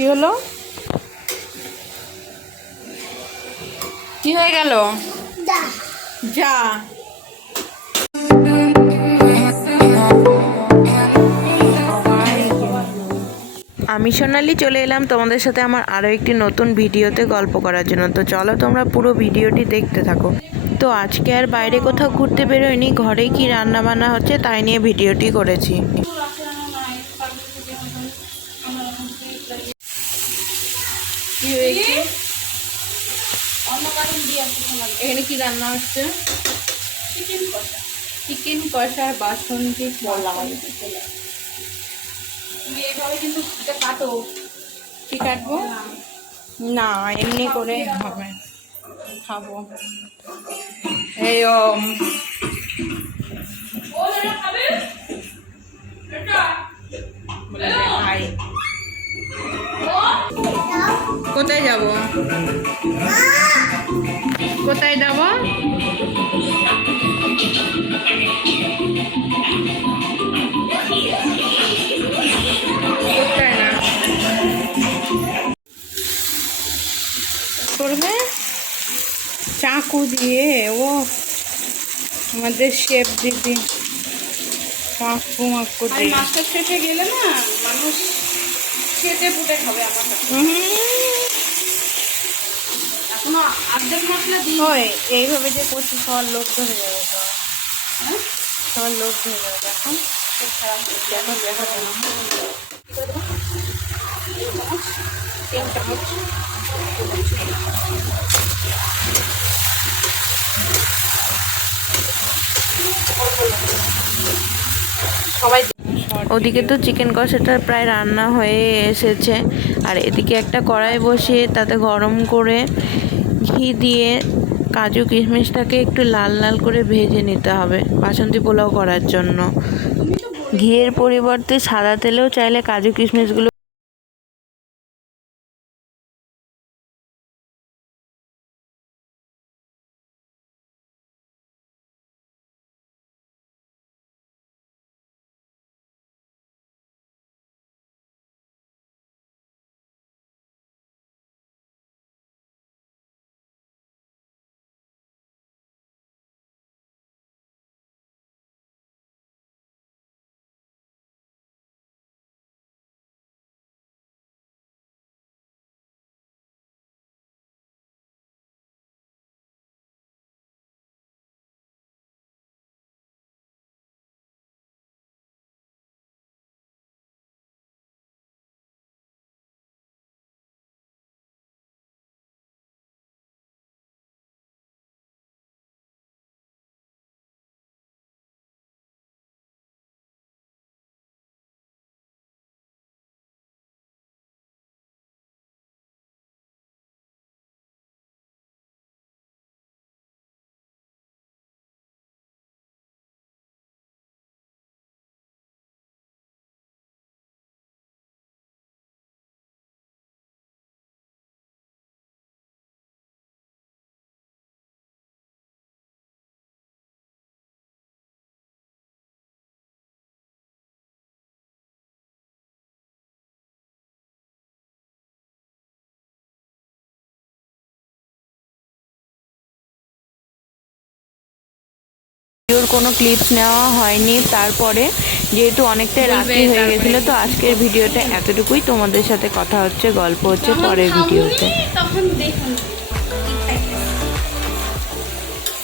কি হলো? কি হয়ে গেল? যা। আমি সোনালি চলে এলাম তোমাদের সাথে আমার আরও একটি নতুন ভিডিওতে গল্প করার জন্য। তো চলো তোমরা পুরো ভিডিওটি দেখতে থাকো। তো আজকে আর বাইরে কোথাও ঘুরতে বেরোয়নি ঘরেই কি রান্না বান্না হচ্ছে তাই নিয়ে ভিডিওটি করেছি। কি হয়েছে? এখানে কি রান্না হচ্ছে? চিকেন কষা। চিকেন বাসন্তী পোলাও তুমি এইভাবে কিন্তু কাটো। কি কাটবো? না। এমনি করে হবে খাব। এই কোথায় যাব? কোথায় যাব? কোথায় না? করবে? চাকু দিয়ে ও আমাদের শেফ দিদি। চাকু মাকু দিয়ে মাস্টার শেষে গেলে না মানুষ খেতে ফুটে খাবে আমার হুম মশলা দিই। ওই এইভাবে যে করছি সবার লোক ধরে যাবে তো হ্যাঁ? সবার লোক ধরে যাবে দেখো। সবাই ওদিকে তো চিকেন কষাটা প্রায় রান্না হয়ে এসেছে। আর এদিকে একটা কড়াই বসিয়ে তাতে গরম করে ঘি দিয়ে কাজু কিশমিশটাকে একটু লাল লাল করে ভেজে নিতে হবে বাসন্তী পোলাও করার জন্য। ঘিয়ের পরিবর্তে সাদা তেলেও চাইলে কাজু কিশমিশগুলো ভিডিওর কোনো ক্লিপস নেওয়া হয়নি। তারপরে যেহেতু অনেকটাই রাত্রি হয়ে গেছিল তো আজকের ভিডিওটা এতটুকুই। তোমাদের সাথে কথা হচ্ছে গল্প হচ্ছে পরের ভিডিওতে। তখন দেখুন।